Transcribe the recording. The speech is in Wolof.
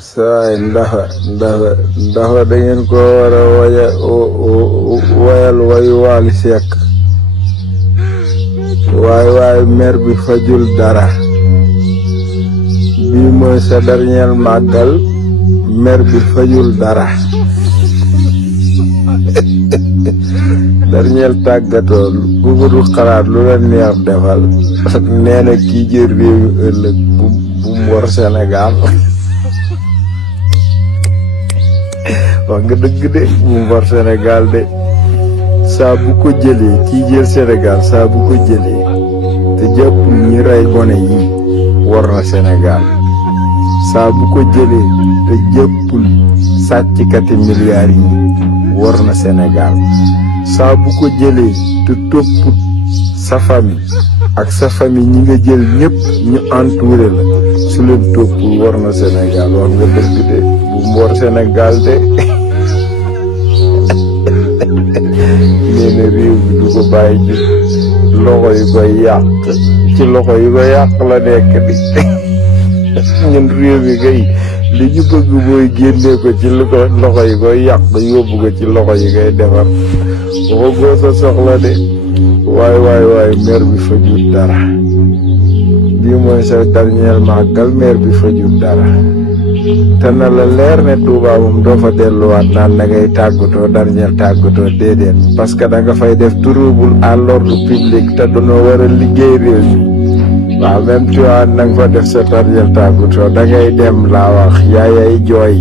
saay ndaxa da ngeen ko war a wayal wayu Wally Seck waay mer bi fajul dara bii mooy sa dernier màggal mer bi fajul dara dernier tàggatool bu ko du xalaat lu la neex defal nee na kii jël réew mi ëllëg bu mu war Sénégal wax nga dëgg de bu mu war Sénégal de saa bu ko jëlee kii jël Sénégal saa bu ko jëlee te jàppul ñi rey gone yi war na Sénégal saa bu ko jëlee te jàppul sàcckati milliards yi war na Sénégal saa bu ko jëlee te topput sa famille ak sa famille ñi nga jël ñëpp ñu entouré la su leen toppul war na Sénégal wax nga dëgg de bu mu war Sénégal de nee na réew bi du ko bàyyi ci loxo yi koy yàq ci loxo yi koy yàq la nekk di ñun réew mi kay li ñu bëgg mooy génnee ko ci loxo yi koy yàq yóbbu ko ci loxo yi koy defar waxagoo sa soxla de waay mer bi fajul dara bii mooy sa dernier màggal mer bi fajul dara te na la leer ne Touba moom doo fa delluwaat naan da ngay tàggatoo dernier tàggatoo déedéet parce que da nga fay def trouble à l'ordre public te dañoo war a liggéey réew mi waaw même tu vois na nga fa def sa dernier tàggatoo da ngay dem laa wax yaayay jooy